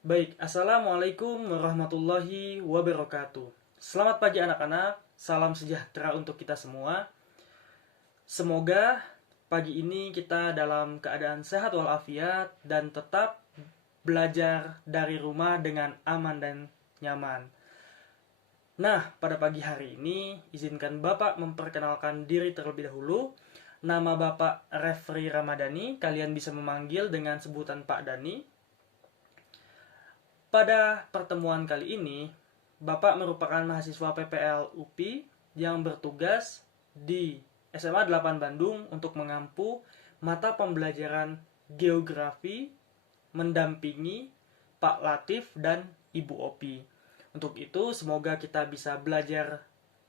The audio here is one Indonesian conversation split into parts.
Baik, Assalamualaikum warahmatullahi wabarakatuh. Selamat pagi anak-anak, salam sejahtera untuk kita semua. Semoga pagi ini kita dalam keadaan sehat walafiat dan tetap belajar dari rumah dengan aman dan nyaman. Nah, pada pagi hari ini, izinkan Bapak memperkenalkan diri terlebih dahulu. Nama Bapak Refri Ramadhani, kalian bisa memanggil dengan sebutan Pak Dani. Pada pertemuan kali ini, Bapak merupakan mahasiswa PPL UPI yang bertugas di SMA 8 Bandung untuk mengampu mata pembelajaran geografi mendampingi Pak Latif dan Ibu Opi. Untuk itu, semoga kita bisa belajar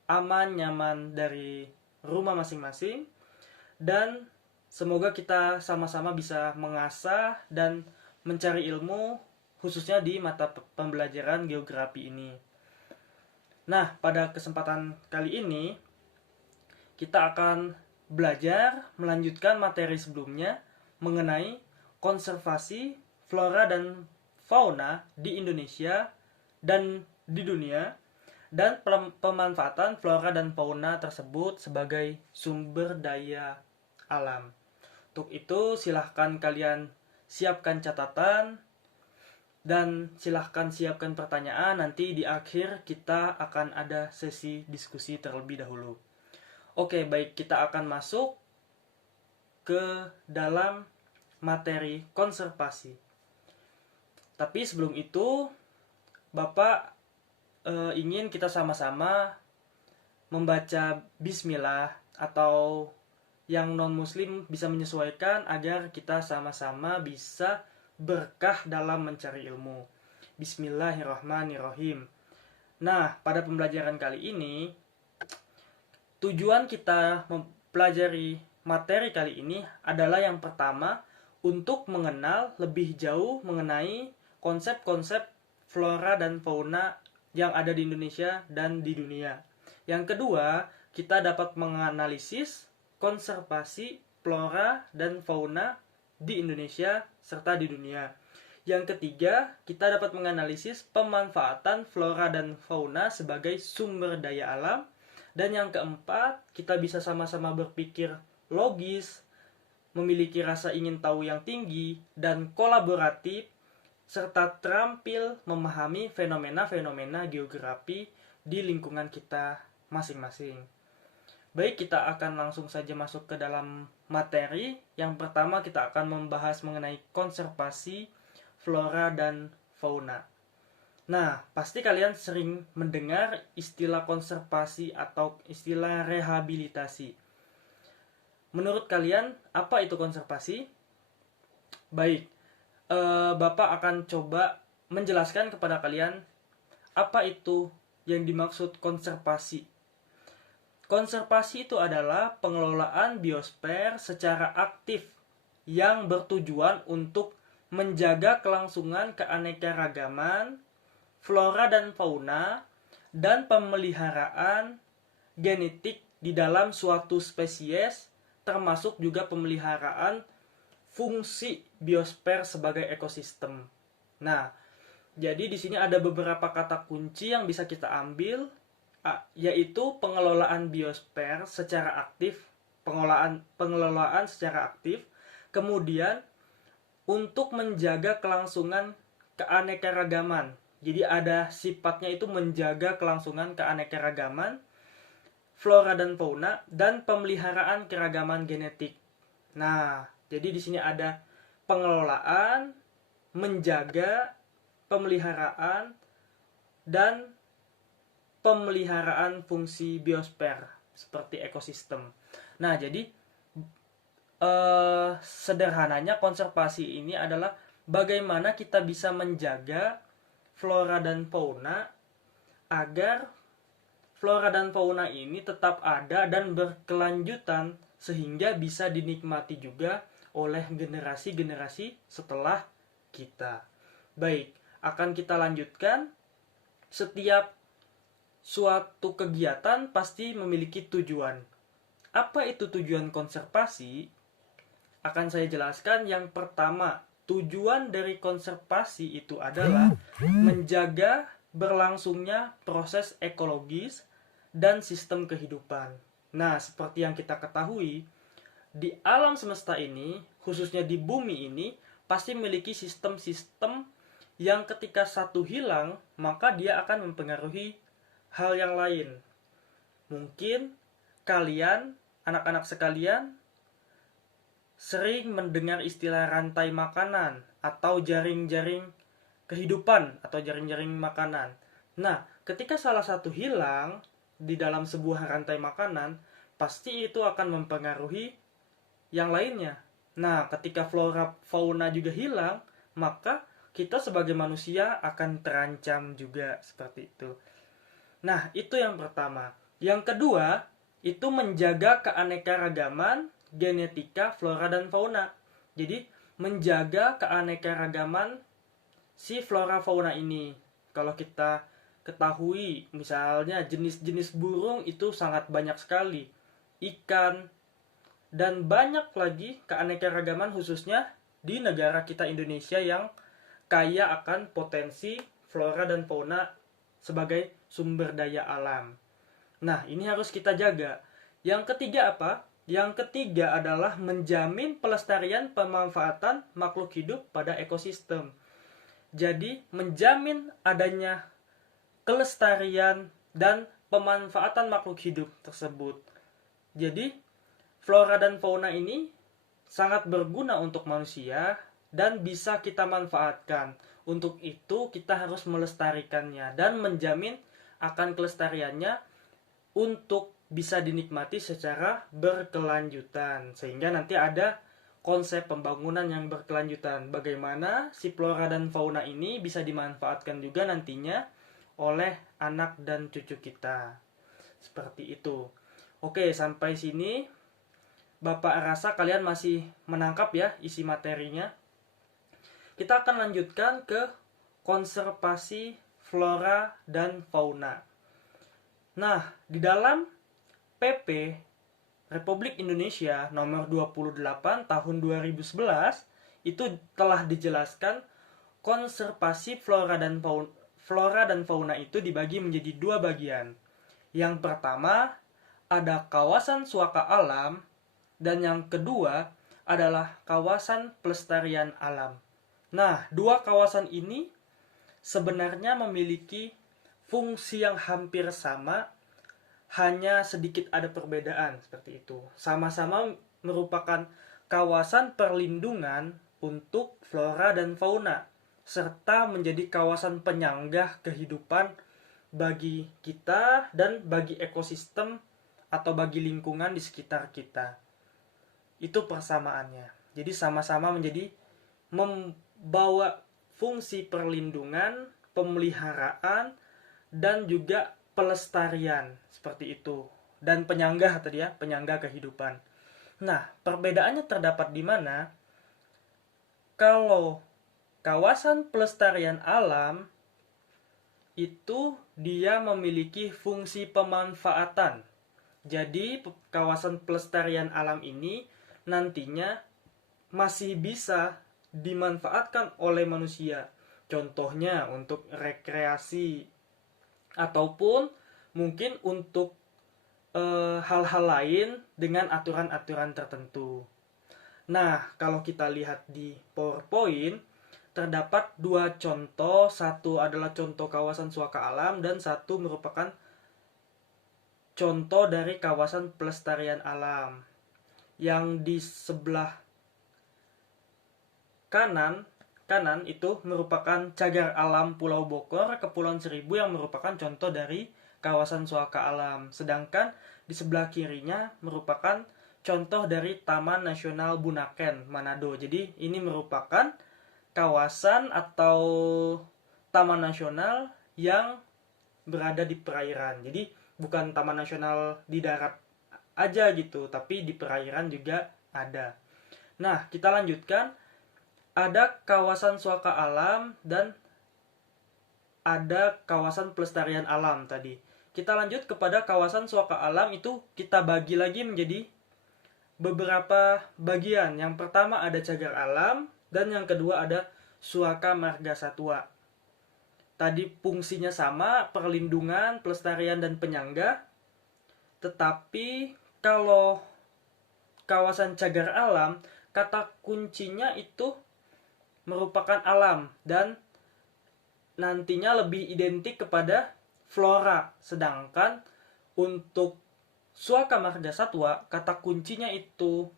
aman, nyaman dari rumah masing-masing dan semoga kita sama-sama bisa mengasah dan mencari ilmu khususnya di mata pembelajaran geografi ini. Nah, pada kesempatan kali ini kita akan belajar melanjutkan materi sebelumnya mengenai konservasi flora dan fauna di Indonesia dan di dunia dan pemanfaatan flora dan fauna tersebut sebagai sumber daya alam. Untuk itu silahkan kalian siapkan catatan dan silahkan siapkan pertanyaan. Nanti di akhir kita akan ada sesi diskusi terlebih dahulu. Oke, baik, kita akan masuk ke dalam materi konservasi. Tapi sebelum itu, Bapak ingin kita sama-sama membaca bismillah, atau yang non-muslim bisa menyesuaikan agar kita sama-sama bisa berkah dalam mencari ilmu. Bismillahirrahmanirrahim. Nah, pada pembelajaran kali ini, tujuan kita mempelajari materi kali ini adalah yang pertama, untuk mengenal lebih jauh mengenai konsep-konsep flora dan fauna yang ada di Indonesia dan di dunia. Yang kedua, kita dapat menganalisis konservasi flora dan fauna di Indonesia serta di dunia. Yang ketiga, kita dapat menganalisis pemanfaatan flora dan fauna sebagai sumber daya alam. Dan yang keempat, kita bisa sama-sama berpikir logis, memiliki rasa ingin tahu yang tinggi, dan kolaboratif, serta terampil memahami fenomena-fenomena geografi di lingkungan kita masing-masing. Baik, kita akan langsung saja masuk ke dalam materi. Yang pertama kita akan membahas mengenai konservasi flora dan fauna. Nah, pasti kalian sering mendengar istilah konservasi atau istilah rehabilitasi. Menurut kalian, apa itu konservasi? Baik, Bapak akan coba menjelaskan kepada kalian apa itu yang dimaksud konservasi. Konservasi itu adalah pengelolaan biosfer secara aktif yang bertujuan untuk menjaga kelangsungan keanekaragaman flora dan fauna dan pemeliharaan genetik di dalam suatu spesies, termasuk juga pemeliharaan fungsi biosfer sebagai ekosistem. Nah, jadi di sini ada beberapa kata kunci yang bisa kita ambil, yaitu pengelolaan biosfer secara aktif, pengelolaan secara aktif, kemudian untuk menjaga kelangsungan keanekaragaman. Jadi ada sifatnya itu menjaga kelangsungan keanekaragaman flora dan fauna dan pemeliharaan keragaman genetik. Nah, jadi di sini ada pengelolaan, menjaga, pemeliharaan, dan pemeliharaan fungsi biosfer seperti ekosistem. Nah, jadi sederhananya konservasi ini adalah bagaimana kita bisa menjaga flora dan fauna agar flora dan fauna ini tetap ada dan berkelanjutan sehingga bisa dinikmati juga oleh generasi-generasi setelah kita. Baik, akan kita lanjutkan. Setiap suatu kegiatan pasti memiliki tujuan. Apa itu tujuan konservasi? Akan saya jelaskan. Yang pertama, tujuan dari konservasi itu adalah menjaga berlangsungnya proses ekologis dan sistem kehidupan. Nah, seperti yang kita ketahui, di alam semesta ini, khususnya di bumi ini, pasti memiliki sistem-sistem yang ketika satu hilang, maka dia akan mempengaruhi hal yang lain. Mungkin kalian, anak-anak sekalian, sering mendengar istilah rantai makanan atau jaring-jaring kehidupan atau jaring-jaring makanan. Nah, ketika salah satu hilang di dalam sebuah rantai makanan, pasti itu akan mempengaruhi yang lainnya. Nah, ketika flora fauna juga hilang, maka kita sebagai manusia akan terancam juga seperti itu. Nah, itu yang pertama. Yang kedua, itu menjaga keanekaragaman genetika flora dan fauna. Jadi, menjaga keanekaragaman si flora fauna ini. Kalau kita ketahui, misalnya jenis-jenis burung itu sangat banyak sekali. Ikan, dan banyak lagi keanekaragaman khususnya di negara kita Indonesia yang kaya akan potensi flora dan fauna sebagai sumber daya alam. Nah, ini harus kita jaga. Yang ketiga apa? Yang ketiga adalah menjamin pelestarian pemanfaatan makhluk hidup pada ekosistem. Jadi, menjamin adanya kelestarian dan pemanfaatan makhluk hidup tersebut. Jadi, flora dan fauna ini sangat berguna untuk manusia dan bisa kita manfaatkan. Untuk itu, kita harus melestarikannya dan menjamin akan kelestariannya untuk bisa dinikmati secara berkelanjutan, sehingga nanti ada konsep pembangunan yang berkelanjutan, bagaimana si flora dan fauna ini bisa dimanfaatkan juga nantinya oleh anak dan cucu kita. Seperti itu. Oke, sampai sini Bapak rasa kalian masih menangkap ya isi materinya. Kita akan lanjutkan ke konservasi flora dan fauna. Nah, di dalam PP Republik Indonesia nomor 28 tahun 2011 itu telah dijelaskan konservasi flora dan fauna itu dibagi menjadi dua bagian. Yang pertama ada kawasan suaka alam dan yang kedua adalah kawasan pelestarian alam. Nah, dua kawasan ini sebenarnya memiliki fungsi yang hampir sama, hanya sedikit ada perbedaan seperti itu. Sama-sama merupakan kawasan perlindungan untuk flora dan fauna, serta menjadi kawasan penyanggah kehidupan bagi kita dan bagi ekosistem atau bagi lingkungan di sekitar kita. Itu persamaannya. Jadi sama-sama menjadi membawa fungsi perlindungan, pemeliharaan, dan juga pelestarian seperti itu, dan penyanggah tadi ya, penyanggah kehidupan. Nah, perbedaannya terdapat di mana? Kalau kawasan pelestarian alam itu dia memiliki fungsi pemanfaatan. Jadi kawasan pelestarian alam ini nantinya masih bisa dimanfaatkan oleh manusia. Contohnya untuk rekreasi ataupun mungkin untuk hal-hal lain dengan aturan-aturan tertentu. Nah, kalau kita lihat di PowerPoint, terdapat dua contoh. Satu adalah contoh kawasan suaka alam dan satu merupakan contoh dari kawasan pelestarian alam. Yang di sebelah kanan itu merupakan cagar alam Pulau Bokor, Kepulauan Seribu yang merupakan contoh dari kawasan suaka alam. Sedangkan di sebelah kirinya merupakan contoh dari Taman Nasional Bunaken, Manado. Jadi ini merupakan kawasan atau taman nasional yang berada di perairan. Jadi bukan taman nasional di darat aja gitu, tapi di perairan juga ada. Nah, kita lanjutkan. Ada kawasan suaka alam dan ada kawasan pelestarian alam tadi. Kita lanjut kepada kawasan suaka alam, itu kita bagi lagi menjadi beberapa bagian. Yang pertama ada cagar alam, Dan yang kedua ada Suaka Marga Satwa. Tadi fungsinya sama, perlindungan, pelestarian, dan penyangga. Tetapi kalau kawasan cagar alam, kata kuncinya itu merupakan alam dan nantinya lebih identik kepada flora. Sedangkan untuk Suaka Marga Satwa, kata kuncinya itu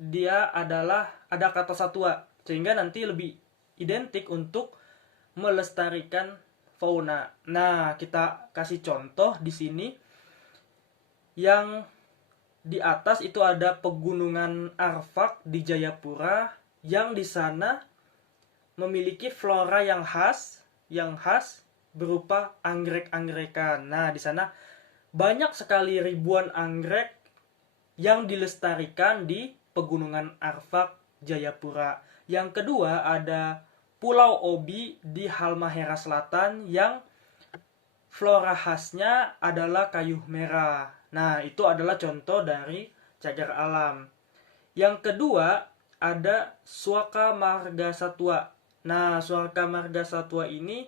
dia adalah ada kata satwa, sehingga nanti lebih identik untuk melestarikan fauna. Nah, kita kasih contoh di sini. Yang di atas itu ada Pegunungan Arfak di Jayapura, yang di sana memiliki flora yang khas berupa anggrek-angrekan. Nah, di sana banyak sekali ribuan anggrek yang dilestarikan di Pegunungan Arfak Jayapura. Yang kedua ada Pulau Obi di Halmahera Selatan, yang flora khasnya adalah kayu merah. Nah, itu adalah contoh dari cagar alam. Yang kedua ada Suaka Marga Satwa. Nah, Suaka Marga Satwa ini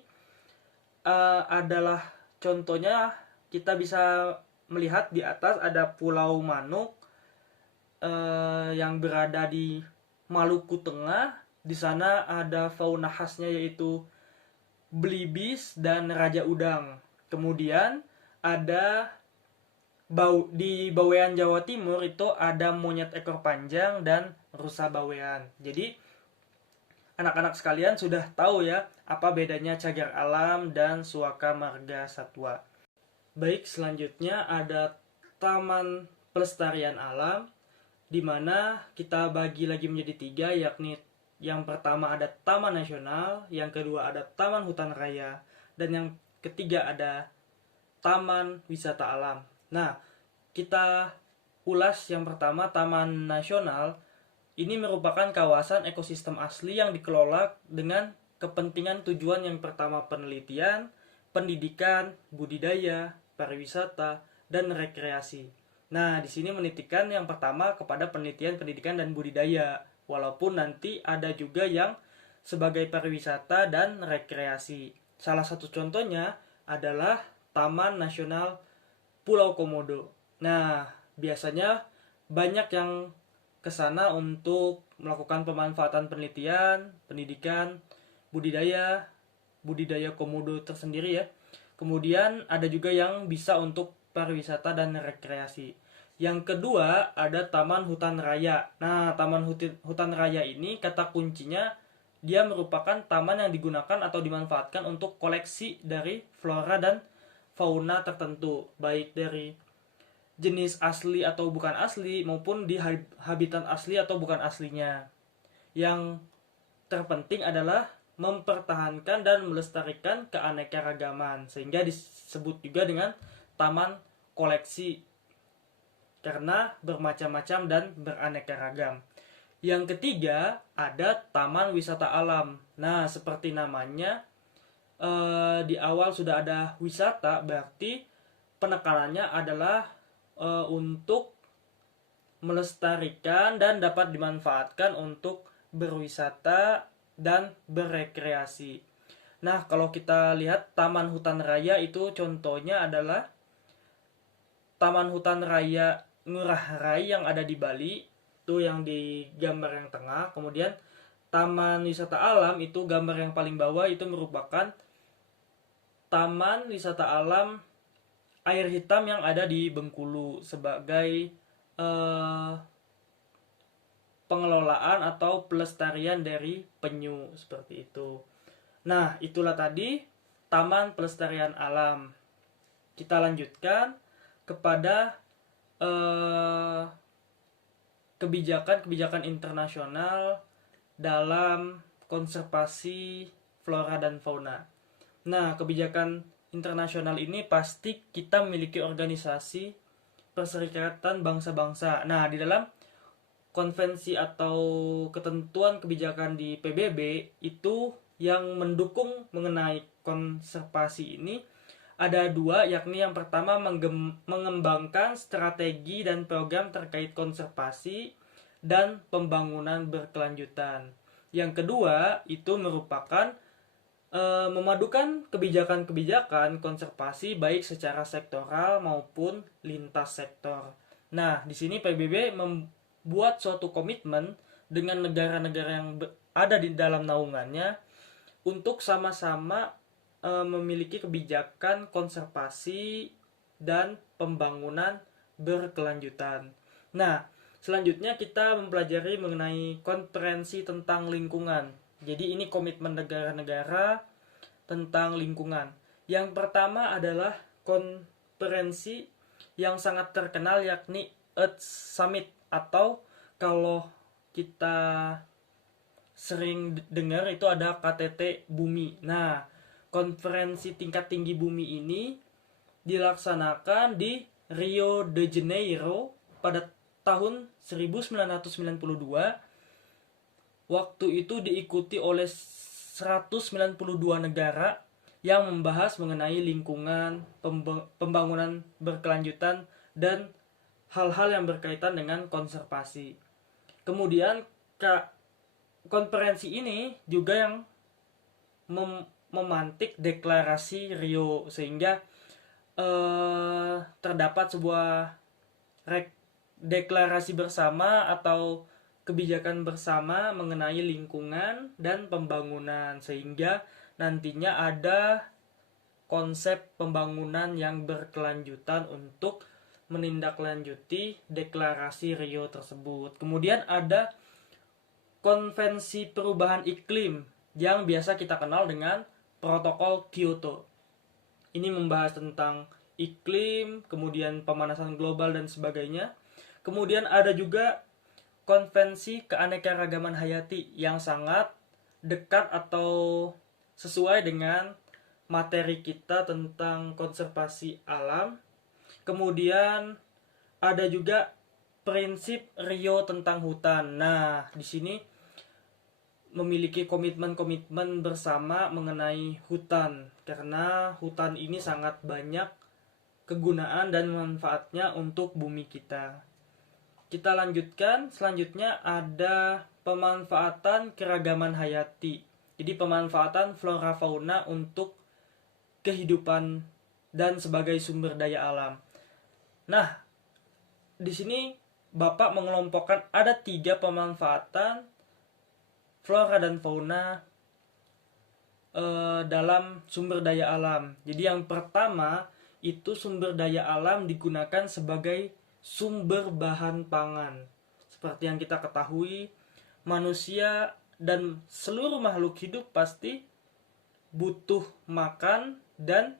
adalah contohnya, kita bisa melihat di atas ada Pulau Manuk yang berada di Maluku Tengah. Di sana ada fauna khasnya yaitu belibis dan raja udang. Kemudian ada di Bawean Jawa Timur itu ada monyet ekor panjang dan rusa bawean. Jadi anak-anak sekalian sudah tahu ya apa bedanya cagar alam dan Suaka Marga Satwa. Baik, selanjutnya ada Taman Pelestarian Alam, di mana kita bagi lagi menjadi 3, yakni yang pertama ada Taman Nasional, yang kedua ada Taman Hutan Raya, dan yang ketiga ada Taman Wisata Alam. Nah, kita ulas yang pertama, Taman Nasional. Ini merupakan kawasan ekosistem asli yang dikelola dengan kepentingan tujuan yang pertama penelitian, pendidikan, budidaya, pariwisata, dan rekreasi. Nah, di sini menitikkan yang pertama kepada penelitian, pendidikan, dan budidaya. Walaupun nanti ada juga yang sebagai pariwisata dan rekreasi. Salah satu contohnya adalah Taman Nasional Pulau Komodo. Nah, biasanya banyak yang ke sana untuk melakukan pemanfaatan penelitian, pendidikan, budidaya komodo tersendiri ya. Kemudian ada juga yang bisa untuk pariwisata dan rekreasi. Yang kedua ada Taman Hutan Raya. Nah, Taman Hutan Raya ini kata kuncinya dia merupakan taman yang digunakan atau dimanfaatkan untuk koleksi dari flora dan fauna tertentu, baik dari jenis asli atau bukan asli maupun di habitat asli atau bukan aslinya. Yang terpenting adalah mempertahankan dan melestarikan keanekaragaman, sehingga disebut juga dengan taman koleksi karena bermacam-macam dan beraneka ragam. Yang ketiga ada Taman Wisata Alam. Nah, seperti namanya di awal sudah ada wisata, berarti penekanannya adalah untuk melestarikan dan dapat dimanfaatkan untuk berwisata dan berrekreasi. Nah, kalau kita lihat Taman Hutan Raya itu contohnya adalah Taman Hutan Raya Ngurah Rai yang ada di Bali, itu yang di gambar yang tengah. Kemudian Taman Wisata Alam itu gambar yang paling bawah, itu merupakan Taman Wisata Alam Air Hitam yang ada di Bengkulu sebagai pengelolaan atau pelestarian dari penyu, seperti itu. Nah, itulah tadi Taman Pelestarian Alam. Kita lanjutkan kepada kebijakan-kebijakan internasional dalam konservasi flora dan fauna. Nah, kebijakan internasional ini pasti kita memiliki organisasi Perserikatan Bangsa-Bangsa. Nah, di dalam konvensi atau ketentuan kebijakan di PBB itu yang mendukung mengenai konservasi ini ada 2, yakni yang pertama mengembangkan strategi dan program terkait konservasi dan pembangunan berkelanjutan. Yang kedua itu merupakan memadukan kebijakan-kebijakan konservasi baik secara sektoral maupun lintas sektor. Nah, di sini PBB membuat suatu komitmen dengan negara-negara yang ada di dalam naungannya untuk sama-sama memiliki kebijakan konservasi dan pembangunan berkelanjutan. Nah, selanjutnya kita mempelajari mengenai konferensi tentang lingkungan. Jadi ini komitmen negara-negara tentang lingkungan. Yang pertama adalah konferensi yang sangat terkenal yakni Earth Summit, atau kalau kita sering dengar itu ada KTT Bumi. Nah, konferensi tingkat tinggi bumi ini dilaksanakan di Rio de Janeiro pada tahun 1992. Waktu itu diikuti oleh 192 negara yang membahas mengenai lingkungan, pembangunan berkelanjutan, dan hal-hal yang berkaitan dengan konservasi. Kemudian konferensi ini juga yang memantik deklarasi Rio, sehingga terdapat sebuah deklarasi bersama atau kebijakan bersama mengenai lingkungan dan pembangunan, sehingga nantinya ada konsep pembangunan yang berkelanjutan untuk menindaklanjuti deklarasi Rio tersebut. Kemudian ada konvensi perubahan iklim yang biasa kita kenal dengan protokol Kyoto. Ini membahas tentang iklim, kemudian pemanasan global dan sebagainya. Kemudian ada juga konvensi keanekaragaman hayati yang sangat dekat atau sesuai dengan materi kita tentang konservasi alam. Kemudian ada juga prinsip Rio tentang hutan. Nah, di sini memiliki komitmen-komitmen bersama mengenai hutan, karena hutan ini sangat banyak kegunaan dan manfaatnya untuk bumi kita. Kita lanjutkan, selanjutnya ada pemanfaatan keragaman hayati. Jadi pemanfaatan flora fauna untuk kehidupan dan sebagai sumber daya alam. Nah, di sini Bapak mengelompokkan ada 3 pemanfaatan flora dan fauna dalam sumber daya alam. Jadi yang pertama itu sumber daya alam digunakan sebagai sumber bahan pangan. Seperti yang kita ketahui, manusia dan seluruh makhluk hidup pasti butuh makan, dan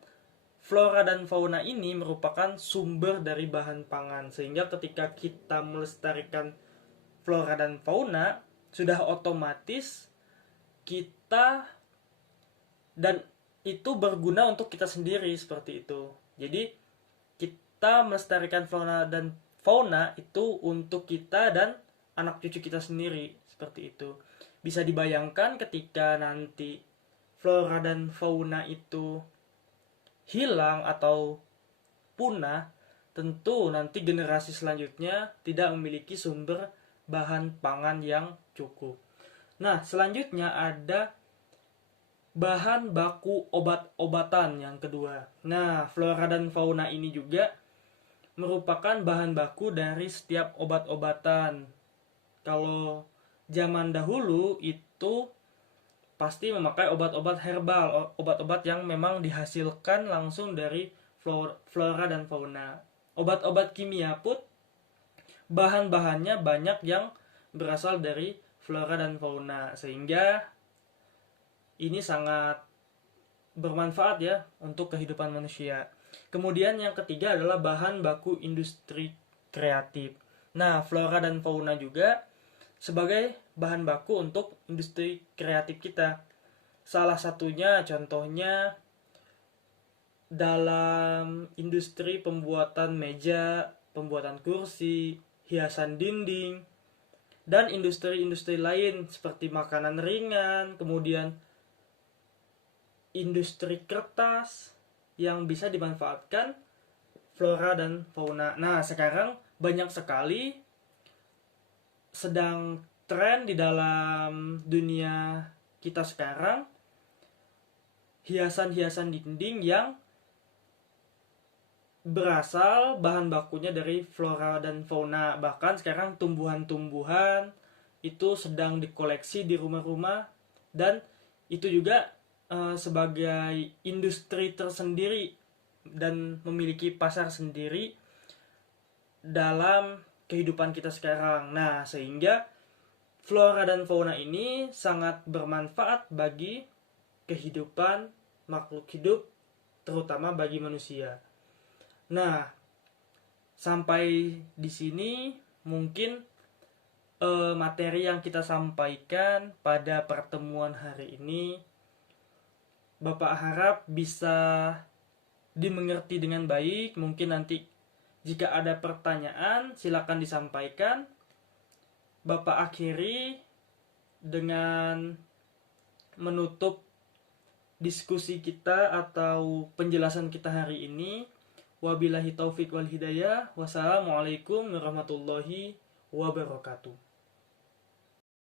flora dan fauna ini merupakan sumber dari bahan pangan. Sehingga ketika kita melestarikan flora dan fauna, sudah otomatis kita dan itu berguna untuk kita sendiri, seperti itu. Jadi kita melestarikan flora dan fauna itu untuk kita dan anak cucu kita sendiri, seperti itu. Bisa dibayangkan ketika nanti flora dan fauna itu hilang atau punah, tentu nanti generasi selanjutnya tidak memiliki sumber bahan pangan yang cukup. Nah, selanjutnya ada bahan baku obat-obatan yang kedua. Nah, flora dan fauna ini juga merupakan bahan baku dari setiap obat-obatan. Kalau zaman dahulu itu pasti memakai obat-obat herbal, obat-obat yang memang dihasilkan langsung dari flora dan fauna. Obat-obat kimia pun bahan-bahannya banyak yang berasal dari flora dan fauna, sehingga ini sangat bermanfaat ya untuk kehidupan manusia. Kemudian yang ketiga adalah bahan baku industri kreatif. Nah, flora dan fauna juga sebagai bahan baku untuk industri kreatif kita. Salah satunya contohnya dalam industri pembuatan meja, pembuatan kursi, hiasan dinding, dan industri-industri lain seperti makanan ringan, kemudian industri kertas yang bisa dimanfaatkan flora dan fauna. Nah, sekarang banyak sekali sedang tren di dalam dunia kita sekarang, hiasan-hiasan dinding yang berasal bahan bakunya dari flora dan fauna. Bahkan sekarang tumbuhan-tumbuhan itu sedang dikoleksi di rumah-rumah, dan itu juga sebagai industri tersendiri dan memiliki pasar sendiri dalam kehidupan kita sekarang. Nah, sehingga flora dan fauna ini sangat bermanfaat bagi kehidupan makhluk hidup, terutama bagi manusia. Nah, sampai di sini mungkin materi yang kita sampaikan pada pertemuan hari ini. Bapak harap bisa dimengerti dengan baik. Mungkin nanti jika ada pertanyaan silakan disampaikan. Bapak akhiri dengan menutup diskusi kita atau penjelasan kita hari ini. Wabillahi taufik wal hidayah. Wassalamualaikum warahmatullahi wabarakatuh.